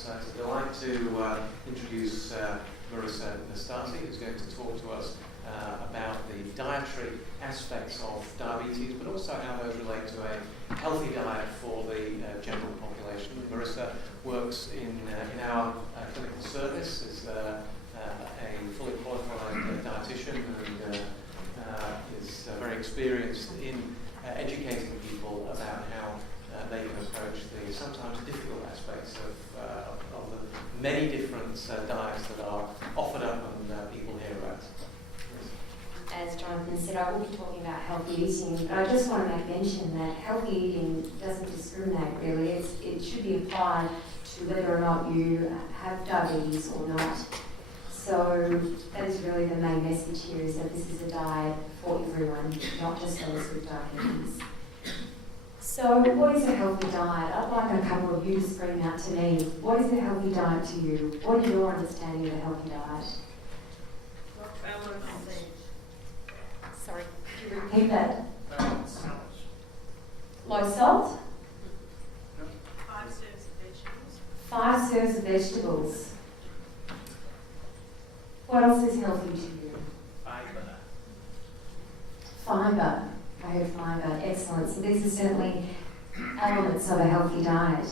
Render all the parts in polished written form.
It's a delight to introduce Marisa and Nastasi, who's going to talk to us about the dietary aspects of diabetes, but also how those relate to a healthy diet for the general population. Marisa works in our clinical service as a fully qualified dietitian and is very experienced in educating people about how they can approach the sometimes difficult aspects of the many different diets that are offered up and people hear about. As Jonathan said, I will be talking about healthy eating, but I just want to make mention that healthy eating doesn't discriminate really. It should be applied to whether or not you have diabetes or not. So that is really the main message here, is that this is a diet for everyone, not just those with diabetes. So what is a healthy diet? I'd like a couple of you to scream out to me. What is a healthy diet to you? What is your understanding of a healthy diet? Sorry, could you repeat that? Low salt? 5 serves of vegetables. 5 serves of vegetables. What else is healthy to you? Fibre. I heard fibre. Excellent. So these are certainly elements of a healthy diet.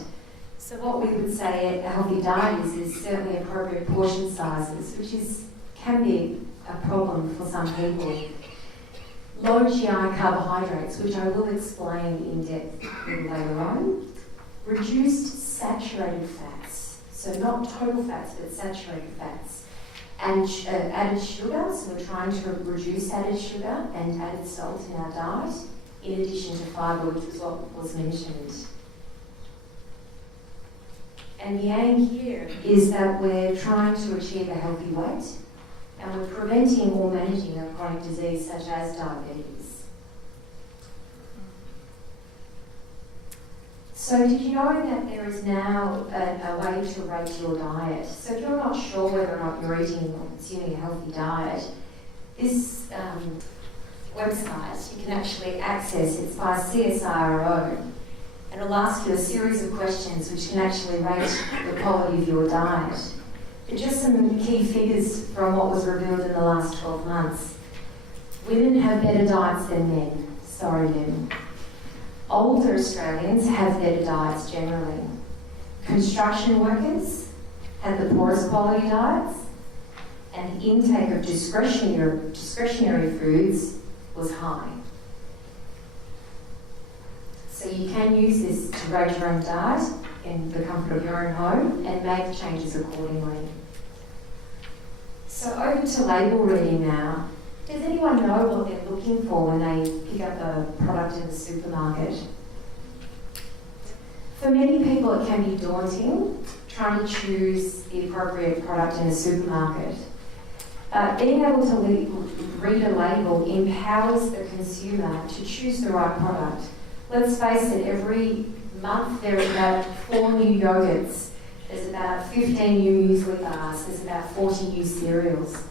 So what we would say a healthy diet is certainly appropriate portion sizes, which can be a problem for some people. Low GI carbohydrates, which I will explain in depth later on. Reduced saturated fats, so not total fats but saturated fats. And added sugar, so we're trying to reduce added sugar and added salt in our diet, in addition to fibre, which was what was mentioned. And the aim here is that we're trying to achieve a healthy weight, and we're preventing or managing a chronic disease such as diabetes. So did you know that there is now a way to rate your diet? So if you're not sure whether or not you're eating or consuming a healthy diet, this website you can actually access. It's by CSIRO, and it'll ask you a series of questions which can actually rate the quality of your diet. But just some key figures from what was revealed in the last 12 months. Women have better diets than men. Sorry, men. Older Australians have better diets generally. Construction workers had the poorest quality diets, and the intake of discretionary foods was high. So you can use this to rate your own diet in the comfort of your own home and make changes accordingly. So over to label reading now. Does anyone know what they're looking for when they pick up a product in the supermarket? For many people it can be daunting trying to choose the appropriate product in a supermarket. Being able to read a label empowers the consumer to choose the right product. Let's face it, every month there are about 4 new yogurts, there's about 15 new muesli bars, there's about 40 new cereals.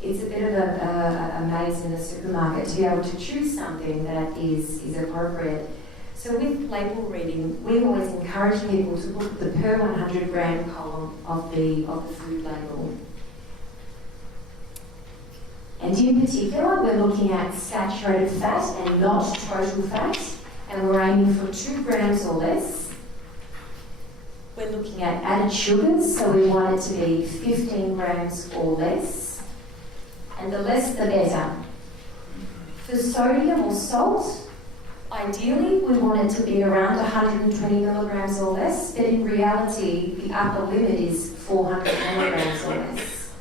It's a bit of a maze in the supermarket to be able to choose something that is appropriate. So with label reading, we always encourage people to look at the per 100 gram column of the food label. And in particular, we're looking at saturated fat and not total fat, and we're aiming for 2 grams or less. We're looking at added sugars, so we want it to be 15 grams or less. And the less the better. For sodium or salt, ideally we want it to be around 120 milligrams or less, but in reality the upper limit is 400 milligrams or less.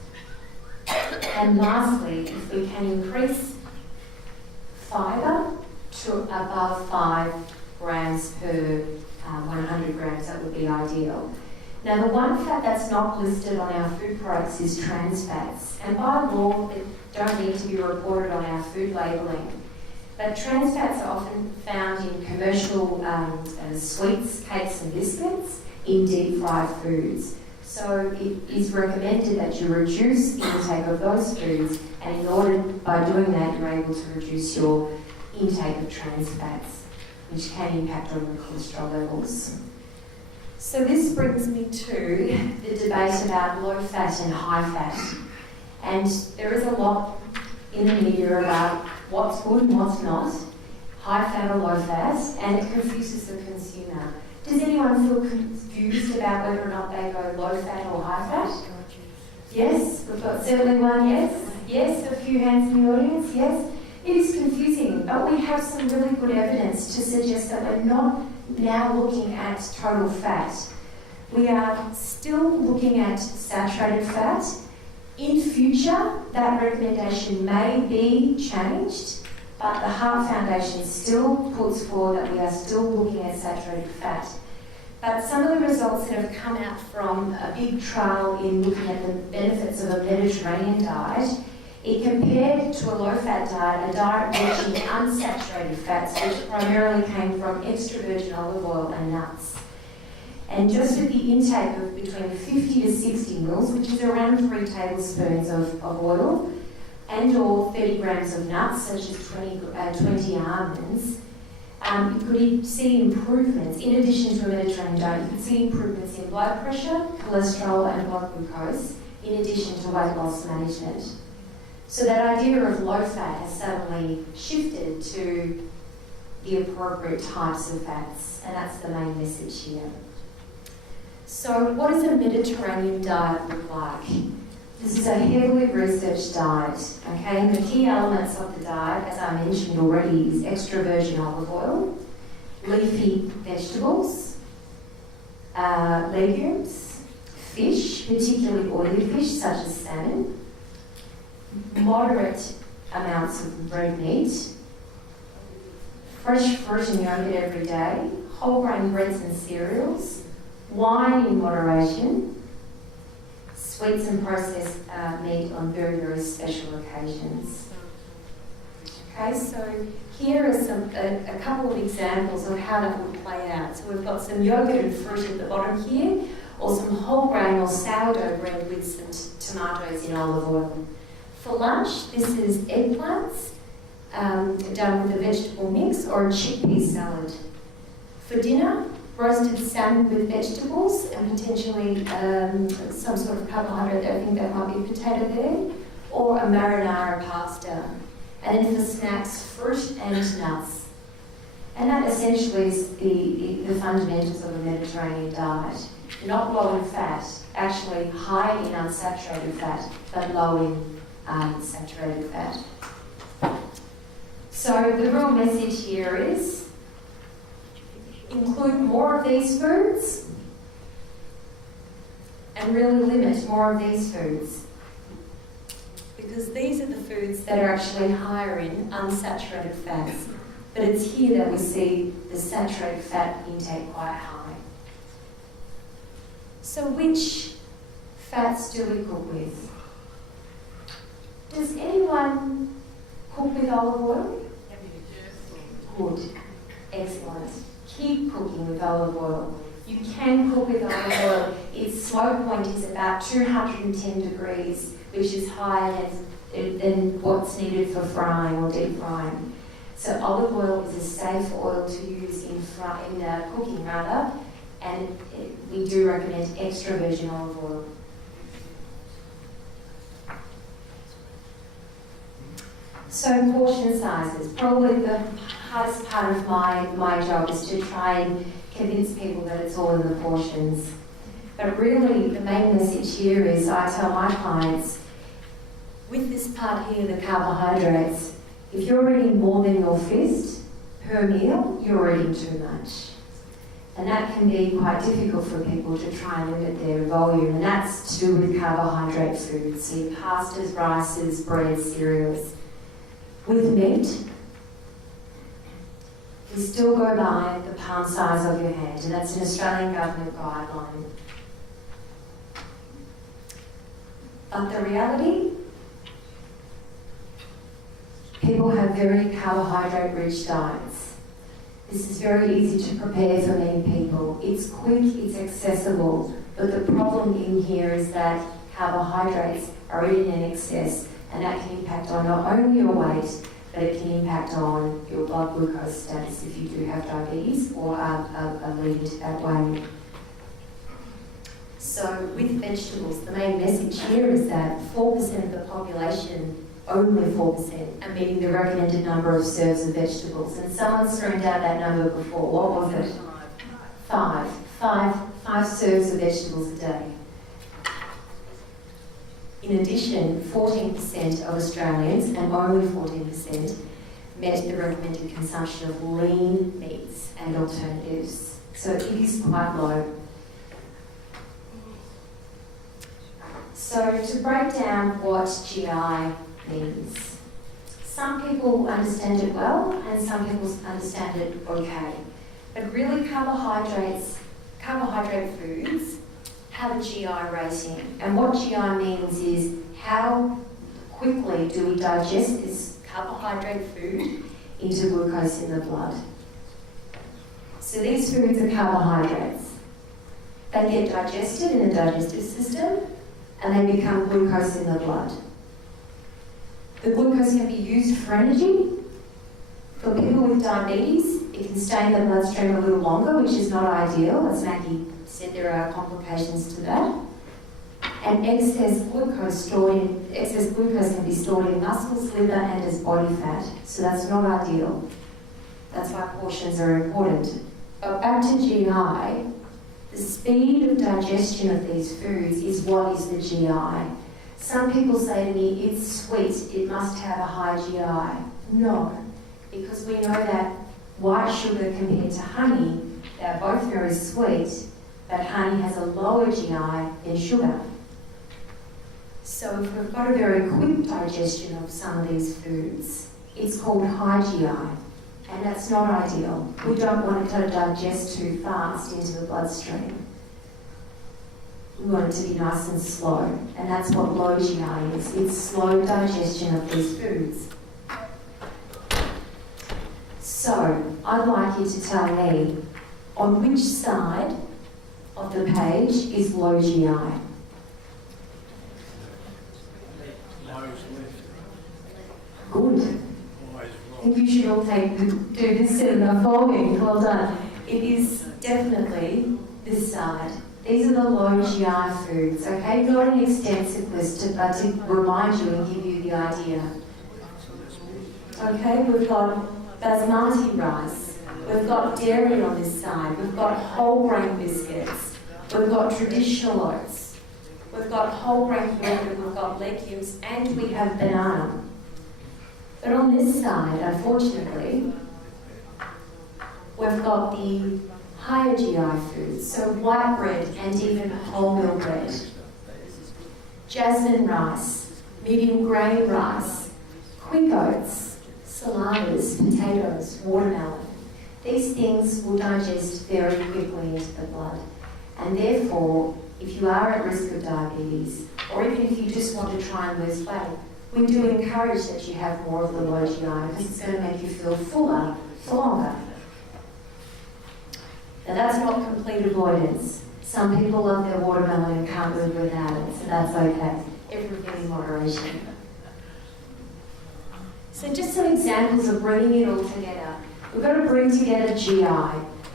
And lastly, if we can increase fibre to above 5 grams per 100 grams, that would be ideal. Now, the one fat that's not listed on our food products is trans fats, and by law they don't need to be reported on our food labelling. But trans fats are often found in commercial sweets, cakes and biscuits, in deep fried foods. So it is recommended that you reduce the intake of those foods, and by doing that you're able to reduce your intake of trans fats, which can impact on your cholesterol levels. So this brings me to the debate about low fat and high fat. And there is a lot in the media about what's good and what's not, high fat or low fat, and it confuses the consumer. Does anyone feel confused about whether or not they go low fat or high fat? Yes, we've got certainly one yes. Yes, a few hands in the audience, yes. It is confusing, but we have some really good evidence to suggest that we're not now looking at total fat. We are still looking at saturated fat. In future, that recommendation may be changed, but the Heart Foundation still puts forward that we are still looking at saturated fat. But some of the results that have come out from a big trial in looking at the benefits of a Mediterranean diet, it compared to a low-fat diet, a diet rich in unsaturated fats, which primarily came from extra virgin olive oil and nuts. And just with the intake of between 50 to 60 mils, which is around 3 tablespoons of oil, and or 30 grams of nuts, such as 20 almonds, you could see improvements, in addition to a Mediterranean diet, you could see improvements in blood pressure, cholesterol and blood glucose, in addition to weight loss management. So that idea of low fat has suddenly shifted to the appropriate types of fats, and that's the main message here. So what does a Mediterranean diet look like? This is a heavily researched diet, okay? And the key elements of the diet, as I mentioned already, is extra virgin olive oil, leafy vegetables, legumes, fish, particularly oily fish such as salmon, moderate amounts of red meat, fresh fruit and yogurt every day, whole grain breads and cereals, wine in moderation, sweets and processed meat on very, very special occasions. Okay, so here are a couple of examples of how that would play out. So we've got some yogurt and fruit at the bottom here, or some whole grain or sourdough bread with some tomatoes in olive oil. For lunch, this is eggplants done with a vegetable mix or a chickpea salad. For dinner, roasted salmon with vegetables and potentially some sort of carbohydrate there. I think that might be potato there, or a marinara pasta. And then for snacks, fruit and nuts. And that essentially is the fundamentals of a Mediterranean diet. Not low in fat, actually high in unsaturated fat, but low in saturated fat. So the real message here is include more of these foods and really limit more of these foods, because these are the foods that are actually higher in unsaturated fats, but it's here that we see the saturated fat intake quite high. So which fats do we cook with? Does anyone cook with olive oil? Good. Excellent. Keep cooking with olive oil. You can cook with olive oil. Its smoke point is about 210 degrees, which is higher than what's needed for frying or deep frying. So olive oil is a safe oil to use in cooking rather, and we do recommend extra virgin olive oil. So portion sizes, probably the hardest part of my job is to try and convince people that it's all in the portions. But really the main message here is I tell my clients, with this part here, the carbohydrates, if you're eating more than your fist per meal, you're eating too much. And that can be quite difficult for people to try and limit their volume, and that's to do with carbohydrate foods, so your pastas, rices, breads, cereals. With meat, we still go by the palm size of your hand, and that's an Australian government guideline. But the reality, people have very carbohydrate-rich diets. This is very easy to prepare for many people. It's quick, it's accessible, but the problem in here is that carbohydrates are eaten in excess, and that can impact on not only your weight, but it can impact on your blood glucose status if you do have diabetes or are leading to that way. So with vegetables, the main message here is that 4% of the population, only 4%, are meeting the recommended number of serves of vegetables. And someone's thrown out that number before. What was it? 5. 5 serves of vegetables a day. In addition, 14% of Australians, and only 14%, met the recommended consumption of lean meats and alternatives. So it is quite low. So to break down what GI means, some people understand it well and some people understand it okay. But really carbohydrate foods have a GI rating. And what GI means is how quickly do we digest this carbohydrate food into glucose in the blood. So these foods are carbohydrates. They get digested in the digestive system and they become glucose in the blood. The glucose can be used for energy. For people with diabetes, it can stay in the bloodstream a little longer, which is not ideal. As Maggie said, there are complications to that. And excess glucose can be stored in muscles, liver, and as body fat. So that's not ideal. That's why portions are important. But back to GI, the speed of digestion of these foods is what is the GI. Some people say to me, it's sweet, it must have a high GI. No, because we know that white sugar compared to honey, they're both very sweet, but honey has a lower GI than sugar. So if we've got a very quick digestion of some of these foods, it's called high GI, and that's not ideal. We don't want it to digest too fast into the bloodstream. We want it to be nice and slow, and that's what low GI is. It's slow digestion of these foods. So, I'd like you to tell me on which side of the page is low GI. Good. I think you should all do this instead of unfolding. Well done. It is definitely this side. These are the low GI foods, okay? Not an extensive list, but to remind you and give you the idea. Okay, we've got basmati rice. We've got dairy on this side. We've got whole grain biscuits. We've got traditional oats. We've got whole grain yogurt. We've got legumes, and we have banana. But on this side, unfortunately, we've got the higher GI foods, so white bread and even wholemeal bread. Jasmine rice, medium grain rice, quick oats, saladas, potatoes, watermelon. These things will digest very quickly into the blood. And therefore, if you are at risk of diabetes, or even if you just want to try and lose weight, we do encourage that you have more of the low GI because it's going to make you feel fuller for longer. Now that's not complete avoidance. Some people love their watermelon and can't live without it, so that's okay. Everything in moderation. So just some examples of bringing it all together. We've got to bring together GI,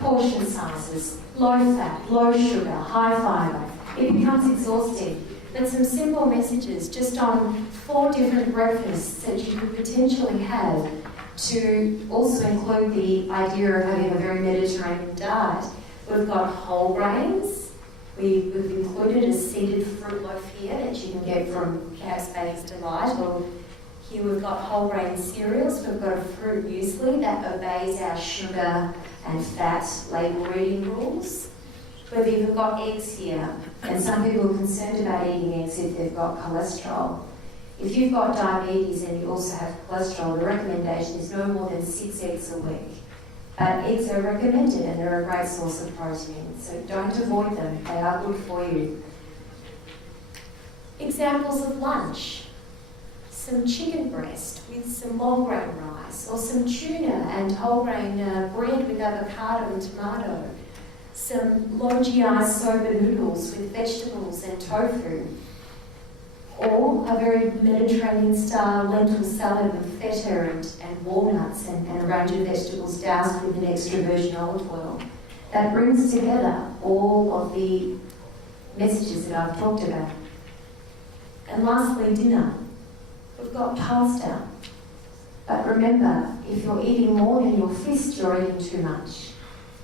portion sizes, low fat, low sugar, high fibre. It becomes exhausting. But some simple messages just on 4 different breakfasts that you could potentially have to also include the idea of having a very Mediterranean diet. We've got whole grains. We've included a seeded fruit loaf here that you can get from Cow's Bakes Delight. Or here we've got whole grain cereals. We've got a fruit muesli that obeys our sugar and fat label reading rules. We've even got eggs here, and some people are concerned about eating eggs if they've got cholesterol. If you've got diabetes and you also have cholesterol, the recommendation is no more than 6 eggs a week. But eggs are recommended and they're a great source of protein, so don't avoid them, they are good for you. Examples of lunch. Some chicken breast with some long grain rice, or some tuna and whole grain bread with avocado and tomato. Some low GI soba noodles with vegetables and tofu, or a very Mediterranean-style lentil salad with feta and walnuts and a range of vegetables doused with an extra virgin olive oil. That brings together all of the messages that I've talked about. And lastly, dinner. We've got pasta. But remember, if you're eating more than your fist, you're eating too much.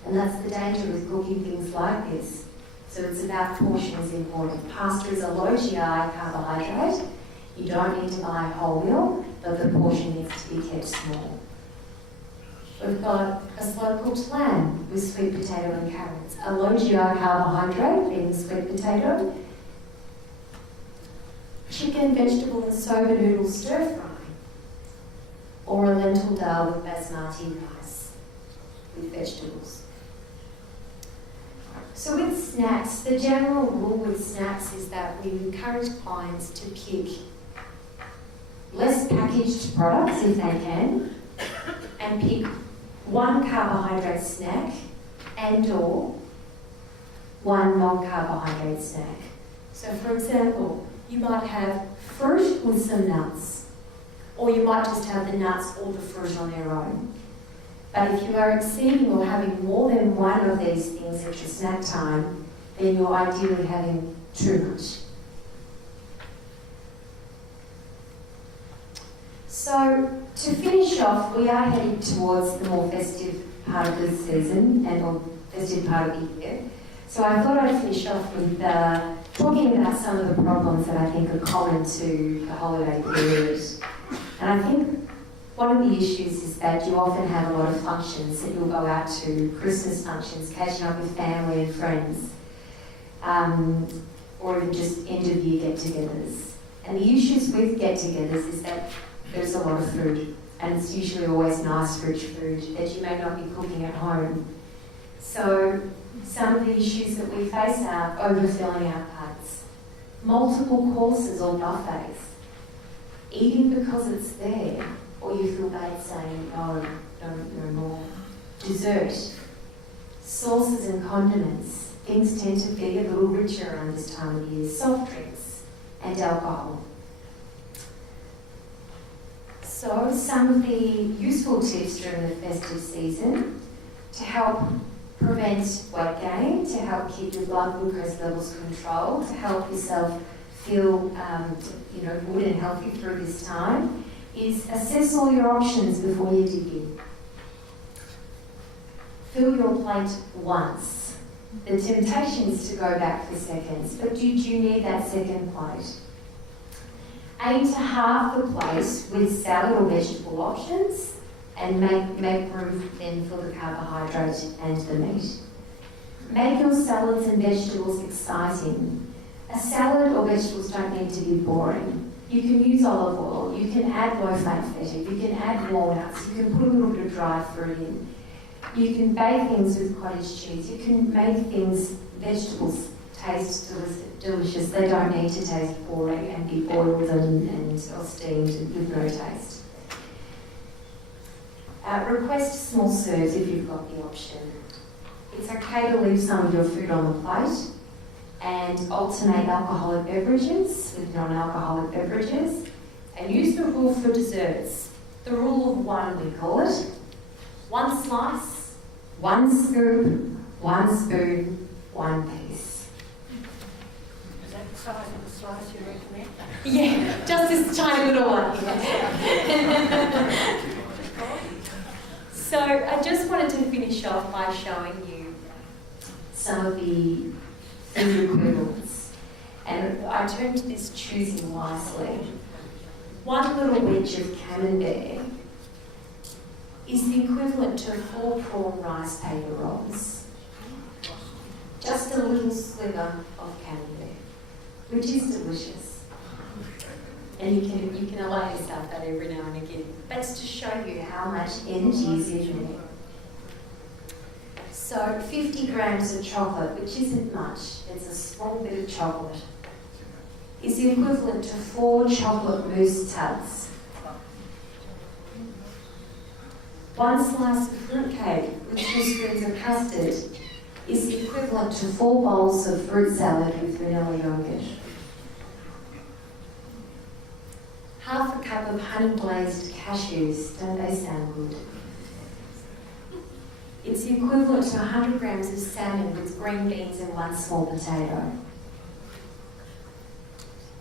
And that's the danger with cooking things like this. So it's about portions important. Pasta is a low GI carbohydrate. You don't need to buy a whole meal, but the portion needs to be kept small. We've got a slow cooked lamb with sweet potato and carrots. A low GI carbohydrate, being sweet potato. Chicken, vegetable and soba noodle stir fry. Or a lentil dal with basmati rice with vegetables. So with snacks, the general rule with snacks is that we encourage clients to pick less packaged products if they can, and pick one carbohydrate snack and or one non-carbohydrate snack. So for example, you might have fruit with some nuts, or you might just have the nuts or the fruit on their own. But if you are exceeding or having more than one of these things at your snack time, then you're ideally having too much. So to finish off, we are heading towards the more festive part of the season and or festive part of the year. So I thought I'd finish off with talking about some of the problems that I think are common to the holiday period. And I think one of the issues is that you often have a lot of functions that you'll go out to, Christmas functions, catching up with family and friends, or even just end of year get-togethers. And the issues with get-togethers is that there's a lot of food, and it's usually always nice, rich food that you may not be cooking at home. So some of the issues that we face are overfilling our plates, multiple courses or buffets, eating because it's there, or you feel bad saying, no, no more. Dessert, sauces and condiments. Things tend to be a little richer around this time of year. Soft drinks and alcohol. So some of the useful tips during the festive season to help prevent weight gain, to help keep your blood glucose levels controlled, to help yourself feel good and healthy through this time, is assess all your options before you dig in. Fill your plate once. The temptation is to go back for seconds, but do you need that second plate? Aim to half the plate with salad or vegetable options and make room then for the carbohydrate and the meat. Make your salads and vegetables exciting. A salad or vegetables don't need to be boring. You can use olive oil, you can add low-fat feta, you can add walnuts, you can put a little bit of dried fruit in. You can bake things with cottage cheese, you can make vegetables taste delicious. They don't need to taste boring and be boiled and or steamed with no taste. Request small serves if you've got the option. It's okay to leave some of your food on the plate and alternate alcoholic beverages with non-alcoholic beverages, and use the rule for desserts. The rule of one, we call it. One slice, one scoop, one spoon, one piece. Is that the size of the slice you recommend? Yeah, just this tiny little one. So I just wanted to finish off by showing you some of the food equivalents. And I turned to this choosing wisely. One little wedge of camembert is the equivalent to 4 prawn rice paper rolls. Just a little sliver of camembert, which is delicious. And you can allow yourself that every now and again. But it's to show you how much energy is in there. So 50 grams of chocolate, which isn't much, it's a small bit of chocolate, is the equivalent to 4 chocolate mousse tubs. 1 slice of fruit cake with 2 spoons of custard is the equivalent to 4 bowls of fruit salad with vanilla yogurt. Half a cup of honey glazed cashews, don't they sound good? It's the equivalent to 100 grams of salmon with green beans and 1 small potato.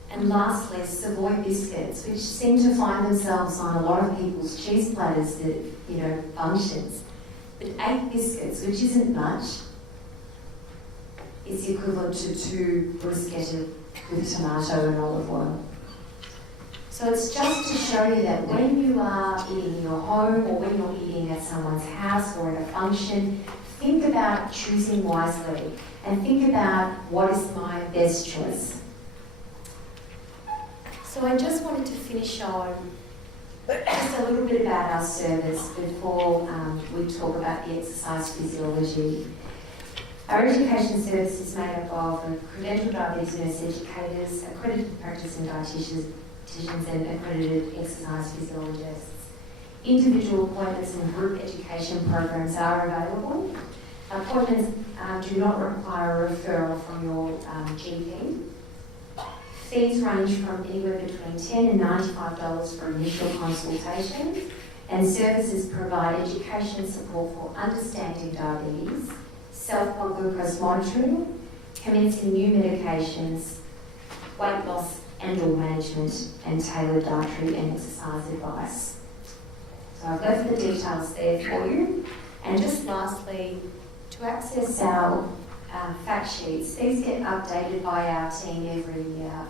And lastly, Savoy biscuits, which seem to find themselves on a lot of people's cheese platters that, functions. But 8 biscuits, which isn't much, is equivalent to 2 bruschetta with tomato and olive oil. So it's just to show you that when you are eating in your home or when you're eating at someone's house or at a function, think about choosing wisely and think about what is my best choice. So I just wanted to finish on just a little bit about our service before we talk about the exercise physiology. Our education service is made up of credentialed diabetes nurse educators, accredited practicing dietitians, and accredited exercise physiologists. Individual appointments and group education programs are available. Appointments do not require a referral from your GP. Fees range from anywhere between $10 and $95 for initial consultation, and services provide education support for understanding diabetes, self-blood glucose monitoring, commencing new medications, weight loss and/or management, and tailored dietary and exercise advice. So I've left the details there for you. And just lastly, to access our fact sheets, these get updated by our team every year.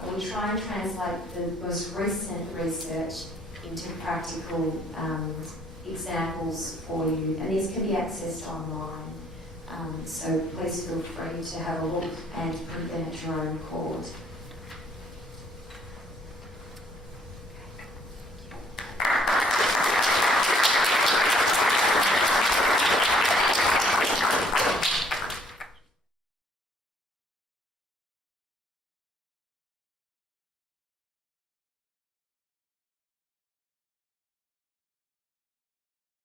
And we try and translate the most recent research into practical examples for you. And these can be accessed online. So please feel free to have a look and print them at your own accord.